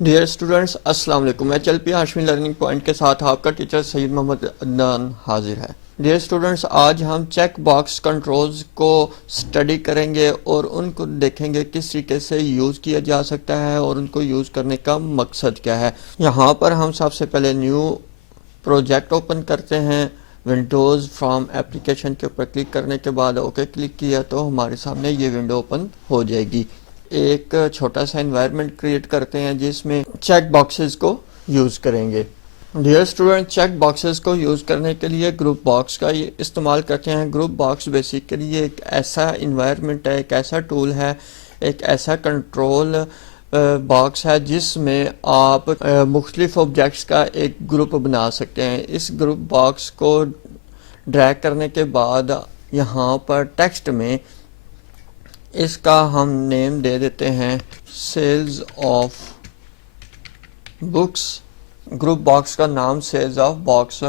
Dear students, अस्सलाम वालेकुम। मैं चल पी हाशमी लर्निंग पॉइंट के साथ आपका टीचर सईद मोहम्मद अदनान हाजिर है। डियर स्टूडेंट्स, आज हम चेक बॉक्स कंट्रोल्स को स्टडी करेंगे और उनको देखेंगे किस तरीके से यूज़ किया जा सकता है और उनको यूज़ करने का मकसद क्या है। यहाँ पर हम सबसे पहले न्यू प्रोजेक्ट ओपन करते हैं। विंडोज़ फ्रॉम एप्लीकेशन के ऊपर क्लिक करने के बाद ओके क्लिक किया तो हमारे सामने ये विंडो ओपन हो जाएगी। एक छोटा सा एनवायरनमेंट क्रिएट करते हैं जिसमें चेक बॉक्सेस को यूज़ करेंगे। डियर स्टूडेंट, चेक बॉक्सेस को यूज़ करने के लिए ग्रुप बॉक्स का ये इस्तेमाल करते हैं। ग्रुप बॉक्स बेसिकली एक ऐसा इन्वायरमेंट है, एक ऐसा टूल है, एक ऐसा कंट्रोल बॉक्स है जिसमें आप मुख्तलिफ ऑब्जेक्ट्स का एक ग्रुप बना सकते हैं। इस ग्रुप बॉक्स को ड्रैग करने के बाद यहाँ पर टेक्स्ट में इसका हम नेम दे देते हैं sales of books. Group box का नाम सेल्स ऑफ बॉक्स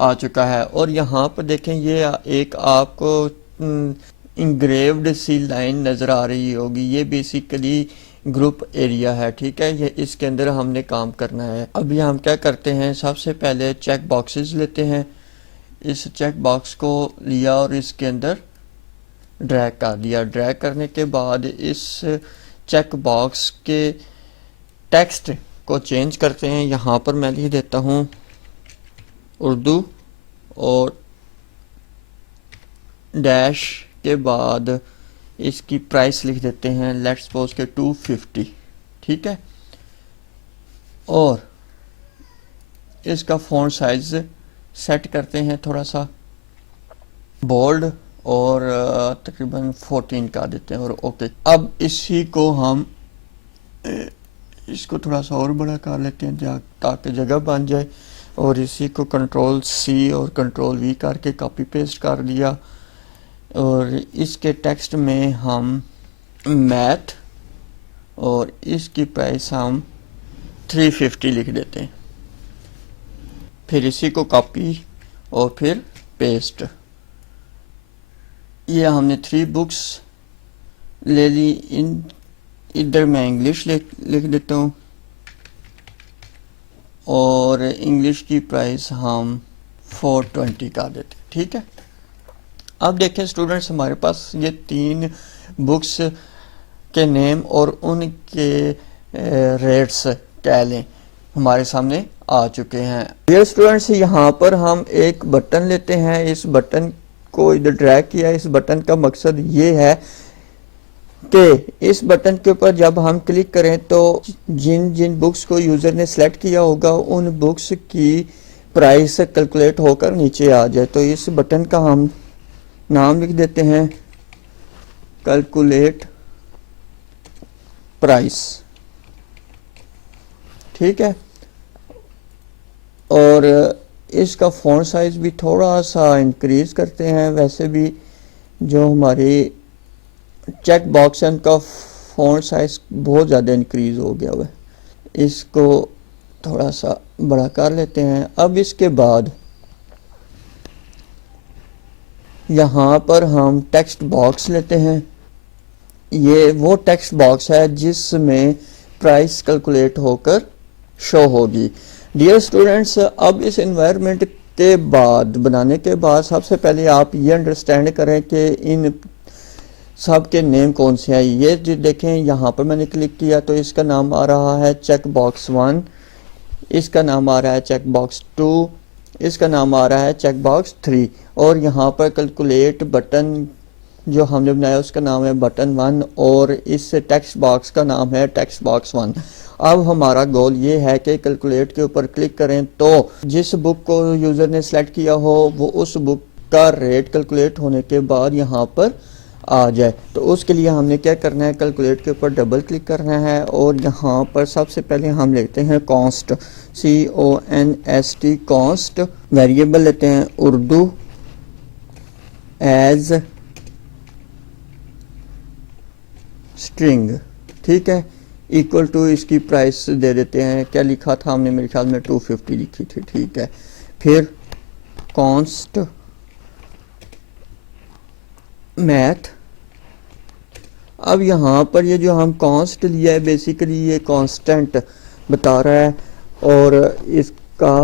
आ चुका है और यहाँ पर देखें ये एक आपको इंग्रेव्ड सी लाइन नज़र आ रही होगी। ये बेसिकली ग्रुप एरिया है, ठीक है। ये इसके अंदर हमने काम करना है। अभी हम क्या करते हैं, सबसे पहले चेक बॉक्सेस लेते हैं। इस चेक बॉक्स को लिया और इसके अंदर ड्रैग कर दिया। ड्रैग करने के बाद इस चेक बॉक्स के टेक्स्ट को चेंज करते हैं। यहाँ पर मैं लिख देता हूँ उर्दू और डैश के बाद इसकी प्राइस लिख देते हैं, लेट्स सपोज के 250, ठीक है। और इसका फ़ॉन्ट साइज सेट करते हैं थोड़ा सा बोल्ड और तकरीबन 14 का देते हैं और ओके। अब इसी को हम इसको थोड़ा सा और बड़ा कर लेते हैं ताकि जगह बन जाए और इसी को कंट्रोल C और कंट्रोल V करके कॉपी पेस्ट कर दिया और इसके टेक्स्ट में हम मैथ और इसकी प्राइस हम 350 लिख देते हैं। फिर इसी को कॉपी और फिर पेस्ट। ये हमने 3 बुक्स ले ली। इधर मैं इंग्लिश लिख देता हूँ और इंग्लिश की प्राइस हम 420 का देते हैं, ठीक है। अब देखें स्टूडेंट्स, हमारे पास ये 3 बुक्स के नेम और उनके रेट्स क्या लें हमारे सामने आ चुके हैं। डियर स्टूडेंट्स, यहाँ पर हम एक बटन लेते हैं। इस बटन को इधर ड्रैग किया। इस बटन का मकसद ये है कि इस बटन के ऊपर जब हम क्लिक करें तो जिन जिन बुक्स को यूज़र ने सेलेक्ट किया होगा उन बुक्स की प्राइस कैलकुलेट होकर नीचे आ जाए। तो इस बटन का हम नाम लिख देते हैं कैलकुलेट प्राइस, ठीक है। और इसका फ़ॉन्ट साइज भी थोड़ा सा इंक्रीज़ करते हैं। वैसे भी जो हमारी चेक बॉक्स है उनका फ़ॉन्ट साइज बहुत ज़्यादा इंक्रीज़ हो गया हुआ है। इसको थोड़ा सा बड़ा कर लेते हैं। अब इसके बाद यहाँ पर हम टेक्स्ट बॉक्स लेते हैं। ये वो टेक्स्ट बॉक्स है जिसमें प्राइस कैलकुलेट होकर शो होगी। डियर स्टूडेंट्स, अब इस एनवायरनमेंट के बाद बनाने के बाद सबसे पहले आप ये अंडरस्टैंड करें कि इन सब के नेम कौन से हैं। ये जो देखें यहाँ पर मैंने क्लिक किया तो इसका नाम आ रहा है चेक बॉक्स 1, इसका नाम आ रहा है चेक बॉक्स 2, इसका नाम आ रहा है चेक बॉक्स 3 और यहाँ पर कैलकुलेट बटन जो हमने बनाया उसका नाम है बटन 1 और इस टेक्स्ट बॉक्स का नाम है टेक्स्ट बॉक्स 1। अब हमारा गोल ये है कि कैलकुलेट के ऊपर क्लिक करें तो जिस बुक को यूज़र ने सेलेक्ट किया हो वो उस बुक का रेट कैलकुलेट होने के बाद यहाँ पर आ जाए। तो उसके लिए हमने क्या करना है, कैलकुलेट के ऊपर डबल क्लिक करना है और यहाँ पर सबसे पहले हम लेते हैं कॉन्स्ट, CONST कॉन्स्ट। वेरिएबल लेते हैं उर्दू एज स्ट्रिंग, ठीक है। इक्वल टू इसकी प्राइस दे देते हैं, क्या लिखा था हमने, मेरे ख्याल में 250 लिखी थी, ठीक है। फिर कॉन्स्ट मैथ। अब यहाँ पर ये जो हम कॉन्स्ट लिया है बेसिकली ये कांस्टेंट बता रहा है, और इसका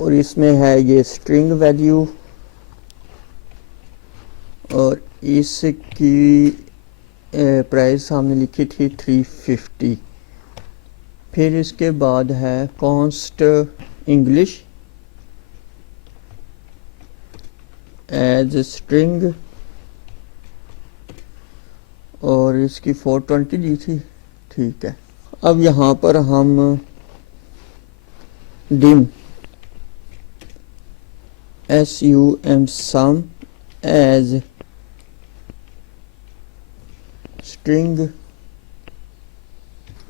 और इसमें है ये स्ट्रिंग वैल्यू, और इसकी प्राइस हमने लिखी थी 350। फिर इसके बाद है कॉन्स्ट इंग्लिश एज स्ट्रिंग, और इसकी 420 दी थी। ठीक है, अब यहाँ पर हम dim sum as string.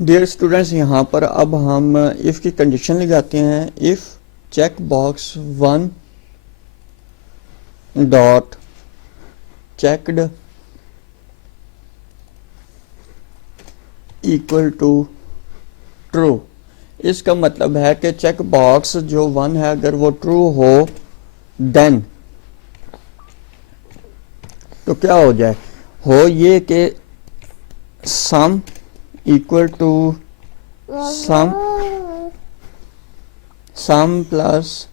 Dear students, यहाँ पर अब हम इफ़ की कंडीशन लगाते हैं। If check box 1 dot checked equal to true. इसका मतलब है कि चेक बॉक्स जो 1 है अगर वो ट्रू हो देन तो क्या हो जाए, हो ये कि sum equal to sum plus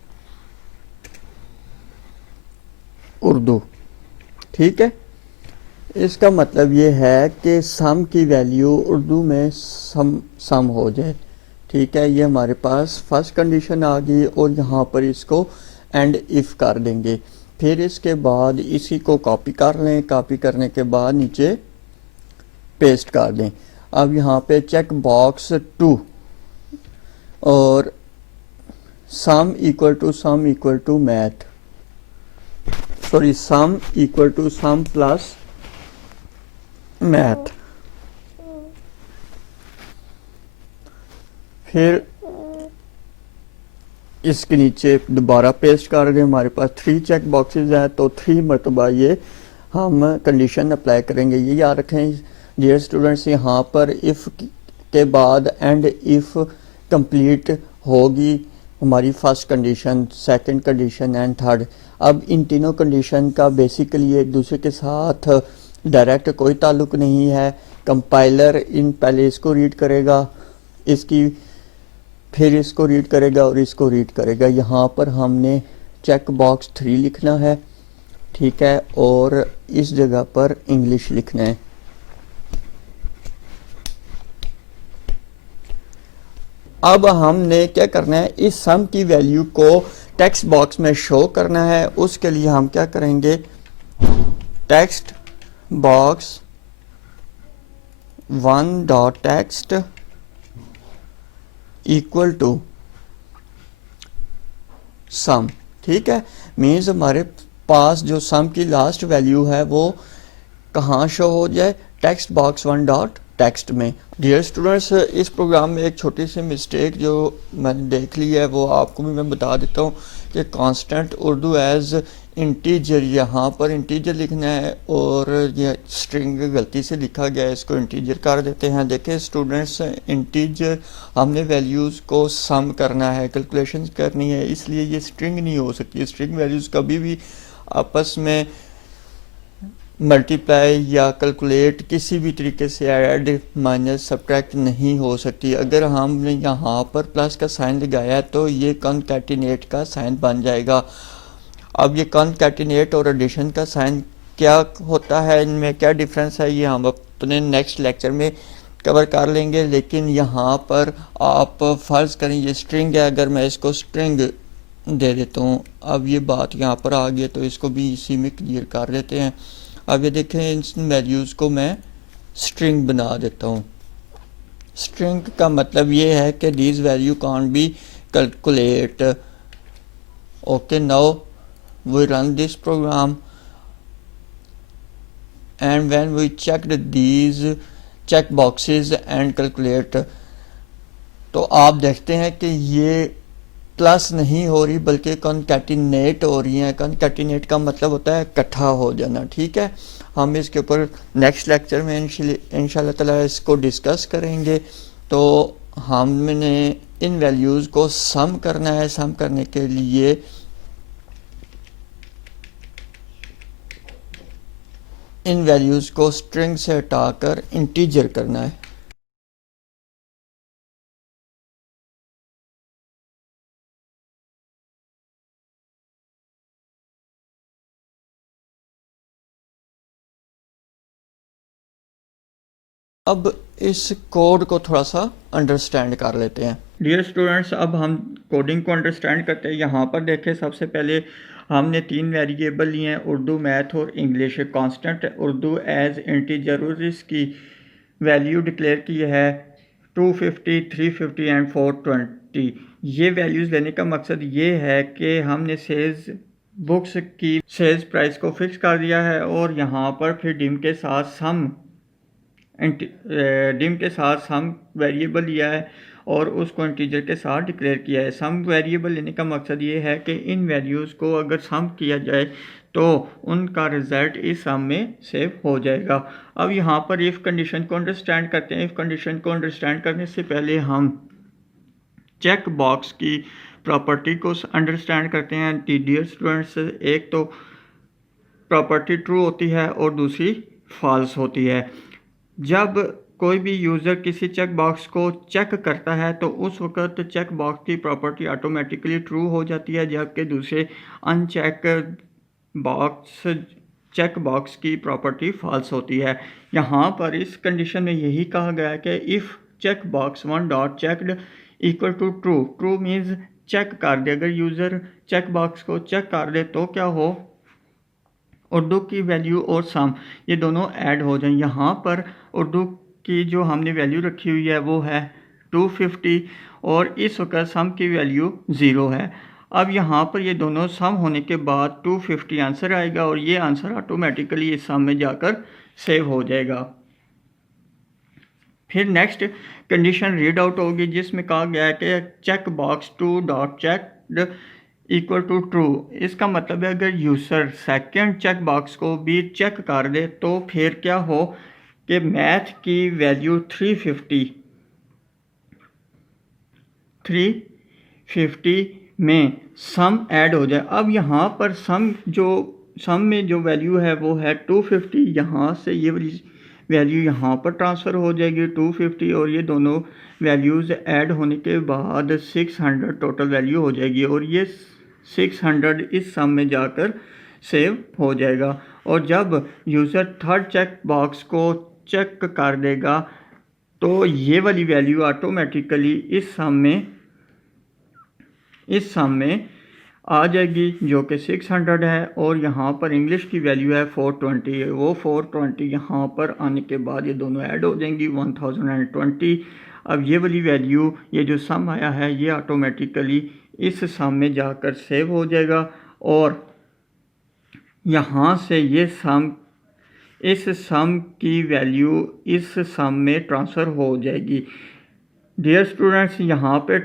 Urdu. ठीक है, इसका मतलब ये है कि सम की वैल्यू उर्दू में सम हो जाए। ठीक है, ये हमारे पास फर्स्ट कंडीशन आ गई, और यहाँ पर इसको एंड इफ़ कर देंगे। फिर इसके बाद इसी को कॉपी कर लें, कॉपी करने के बाद नीचे पेस्ट कर दें। अब यहाँ पे चेक बॉक्स 2 और sum equal to math, sorry sum equal to sum plus math. फिर इसके नीचे दोबारा पेस्ट कर दें। हमारे पास 3 चेक बॉक्सेस हैं, तो 3 मरतबा ये हम कंडीशन अप्लाई करेंगे। ये याद रखें डियर स्टूडेंट्स, यहाँ पर इफ़ के बाद एंड इफ़ कंप्लीट होगी हमारी first condition, second condition and third. अब इन तीनों कंडीशन का बेसिकली एक दूसरे के साथ डायरेक्ट कोई ताल्लुक नहीं है। कंपाइलर इन पहले इसको रीड करेगा, इसकी फिर इसको रीड करेगा और इसको रीड करेगा। यहाँ पर हमने चेक बॉक्स 3 लिखना है। ठीक है, और इस जगह पर इंग्लिश लिखना है। अब हमने क्या करना है, इस सम की वैल्यू को टेक्स्ट बॉक्स में शो करना है। उसके लिए हम क्या करेंगे, text box 1 dot text equal to sum. ठीक है, मीन्स हमारे पास जो सम की लास्ट वैल्यू है वो कहाँ शो हो जाए, टेक्स्ट बॉक्स 1 डॉट टेक्स्ट में। डियर स्टूडेंट्स, इस प्रोग्राम में एक छोटी सी मिस्टेक जो मैंने देख ली है वो आपको भी मैं बता देता हूँ कि कांस्टेंट उर्दू एज इंटीजर, यहाँ पर इंटीजर लिखना है और ये स्ट्रिंग गलती से लिखा गया है, इसको इंटीजर कर देते हैं। देखें स्टूडेंट्स, इंटीजर हमने वैल्यूज़ को सम करना है, कैलकुलेशन करनी है, इसलिए ये स्ट्रिंग नहीं हो सकती। स्ट्रिंग वैल्यूज़ कभी भी आपस में मल्टीप्लाई या कैलकुलेट किसी भी तरीके से ऐड माइनस सब्ट्रैक्ट नहीं हो सकती। अगर हमने यहाँ पर प्लस का साइन लगाया तो ये कॉन्कैटिनेट का साइन बन जाएगा। अब ये कॉन्कैटिनेट और एडिशन का साइन क्या होता है, इनमें क्या डिफरेंस है, ये हम अपने नेक्स्ट लेक्चर में कवर कर लेंगे। लेकिन यहाँ पर आप फ़र्ज़ करें ये स्ट्रिंग है, अगर मैं इसको स्ट्रिंग दे देता हूँ, अब ये बात यहाँ पर आ गई तो इसको भी इसी में क्लियर कर देते हैं। अब ये देखें, इन वैल्यूज़ को मैं स्ट्रिंग बना देता हूँ। स्ट्रिंग का मतलब ये है कि these value can't be calculate. Okay, now we run this program and when we checked these check boxes and calculate, तो आप देखते हैं कि ये प्लस नहीं हो रही बल्कि कॉन्कैटिनेट हो रही हैं। कॉन्कैटिनेट का मतलब होता है इकट्ठा हो जाना। ठीक है, हम इसके ऊपर नेक्स्ट लेक्चर में इंशाल्लाह ताला इसको डिस्कस करेंगे। तो हमने इन वैल्यूज़ को सम करना है। सम करने के लिए इन वैल्यूज़ को स्ट्रिंग से हटाकर इंटीजर करना है। अब इस कोड को थोड़ा सा अंडरस्टैंड कर लेते हैं। डियर स्टूडेंट्स, अब हम कोडिंग को अंडरस्टैंड करते हैं। यहाँ पर देखें, सबसे पहले हमने 3 वेरिएबल लिए हैं, उर्दू, मैथ और English. Constant Urdu as integer और इसकी वैल्यू डिक्लेयर की है 250, 350 एंड 420। ये वैल्यूज़ लेने का मकसद ये है कि हमने सेल्स बुक्स की सेल्स प्राइस को फिक्स कर दिया है और यहाँ पर फिर डिम के साथ सम वेरिएबल लिया है और उसको इंटीजर के साथ डिक्लेयर किया है। सम वेरिएबल लेने का मकसद ये है कि इन वैल्यूज़ को अगर सम किया जाए तो उनका रिज़ल्ट इस सम में सेव हो जाएगा। अब यहाँ पर इफ़ कंडीशन को अंडरस्टैंड करते हैं। इफ़ कंडीशन को अंडरस्टैंड करने से पहले हम चेक बॉक्स की प्रॉपर्टी को अंडरस्टैंड करते हैं। डियर स्टूडेंट्स, एक तो प्रॉपर्टी ट्रू होती है और दूसरी फॉल्स होती है। जब कोई भी यूज़र किसी चेक बॉक्स को चेक करता है तो उस वक्त चेक बॉक्स की प्रॉपर्टी ऑटोमेटिकली ट्रू हो जाती है, जबकि दूसरे चेक बॉक्स की प्रॉपर्टी फॉल्स होती है। यहाँ पर इस कंडीशन में यही कहा गया है कि if check box 1 dot checked equal to true. True means check कर दे। अगर यूज़र चेक बॉक्स को चेक कर दे तो क्या हो, उर्दू की वैल्यू और सम ये दोनों ऐड हो जाएं। यहाँ पर उर्दू की जो हमने वैल्यू रखी हुई है वो है 250 और इस वक्त सम की वैल्यू 0 है। अब यहाँ पर ये दोनों सम होने के बाद 250 आंसर आएगा और ये आंसर ऑटोमेटिकली इस सम में जाकर सेव हो जाएगा। फिर नेक्स्ट कंडीशन रीड आउट होगी जिसमें कहा गया है कि check box 2 dot checked equal to true. इसका मतलब है अगर यूज़र सेकंड चेक बॉक्स को भी चेक कर दे तो फिर क्या हो कि मैथ की वैल्यू 350 में सम ऐड हो जाए। अब यहाँ पर सम में जो वैल्यू है वो है 250। यहाँ से ये वैल्यू यहाँ पर ट्रांसफ़र हो जाएगी 250 और ये दोनों वैल्यूज़ ऐड होने के बाद 600 टोटल वैल्यू हो जाएगी और ये 600 इस सम में जाकर सेव हो जाएगा। और जब यूज़र थर्ड चेक बॉक्स को चेक कर देगा तो ये वाली वैल्यू ऑटोमेटिकली इस सम में आ जाएगी जो कि 600 है और यहाँ पर इंग्लिश की वैल्यू है 420। वो 420 यहाँ पर आने के बाद ये दोनों ऐड हो जाएंगी 1020। अब ये वाली वैल्यू, ये जो सम आया है ये ऑटोमेटिकली इस सम में जाकर सेव हो जाएगा और यहाँ से ये इस सम की वैल्यू इस सम में ट्रांसफ़र हो जाएगी। डियर स्टूडेंट्स, यहाँ पे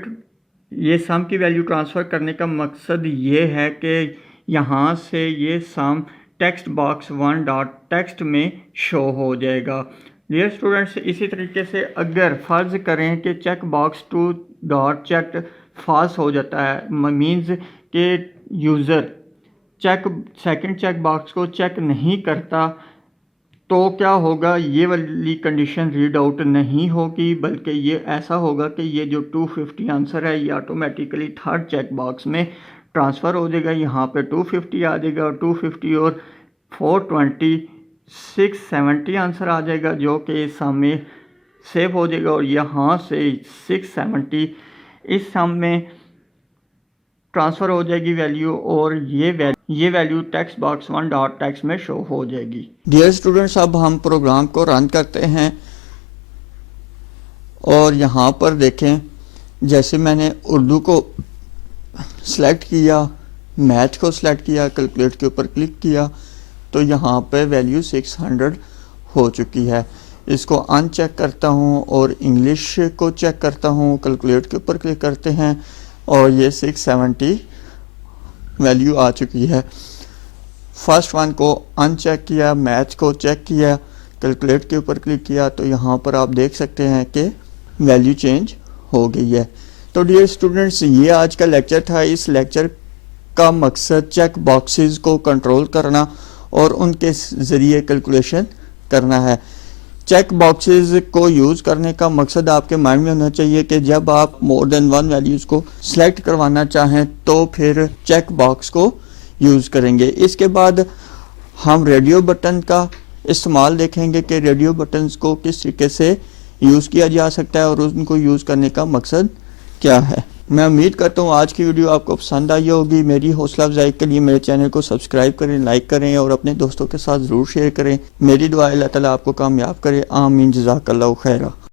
ये सम की वैल्यू ट्रांसफ़र करने का मकसद ये है कि यहाँ से ये sum text box 1 dot text में शो हो जाएगा। डियर स्टूडेंट्स, इसी तरीके से अगर फ़र्ज़ करें कि check box 2 dot check false हो जाता है, मीन्स कि यूज़र सेकंड चेक बॉक्स को चेक नहीं करता तो क्या होगा, ये वाली कंडीशन रीड आउट नहीं होगी बल्कि ये ऐसा होगा कि ये जो 250 आंसर है ये ऑटोमेटिकली थर्ड चेक बॉक्स में ट्रांसफ़र हो जाएगा। यहाँ पे 250 आ जाएगा और 250 और 420 670 आंसर आ जाएगा जो कि इस सम में सेव हो जाएगा और यहाँ से 670 इस सम में ट्रांसफ़र हो जाएगी वैल्यू और ये value text box 1 dot text में शो हो जाएगी। डियर स्टूडेंट्स, अब हम प्रोग्राम को रन करते हैं और यहाँ पर देखें, जैसे मैंने उर्दू को सिलेक्ट किया, मैथ को सिलेक्ट किया, कैलकुलेट के ऊपर क्लिक किया तो यहाँ पे वैल्यू 600 हो चुकी है। इसको अनचेक करता हूँ और इंग्लिश को चेक करता हूँ, कैलकुलेट के ऊपर क्लिक करते हैं और ये 670 वैल्यू आ चुकी है। फर्स्ट वन को अनचेक किया, मैथ को चेक किया, कैलकुलेट के ऊपर क्लिक किया तो यहाँ पर आप देख सकते हैं कि वैल्यू चेंज हो गई है। तो डियर स्टूडेंट्स, ये आज का लेक्चर था। इस लेक्चर का मकसद चेक बॉक्सेस को कंट्रोल करना और उनके ज़रिए कैलकुलेशन करना है। चेक बॉक्सेस को यूज़ करने का मकसद आपके माइंड में होना चाहिए कि जब आप मोर देन वन वैल्यूज़ को सिलेक्ट करवाना चाहें तो फिर चेक बॉक्स को यूज़ करेंगे। इसके बाद हम रेडियो बटन का इस्तेमाल देखेंगे कि रेडियो बटन्स को किस तरीके से यूज़ किया जा सकता है और उनको यूज़ करने का मकसद क्या है। मैं उम्मीद करता हूँ आज की वीडियो आपको पसंद आई होगी। मेरी हौसला अफजाई के लिए मेरे चैनल को सब्सक्राइब करें, लाइक करें और अपने दोस्तों के साथ ज़रूर शेयर करें। मेरी दुआ अल्लाह ताला आपको कामयाब करे। आमीन। जज़ाकल्लाहु खैरा।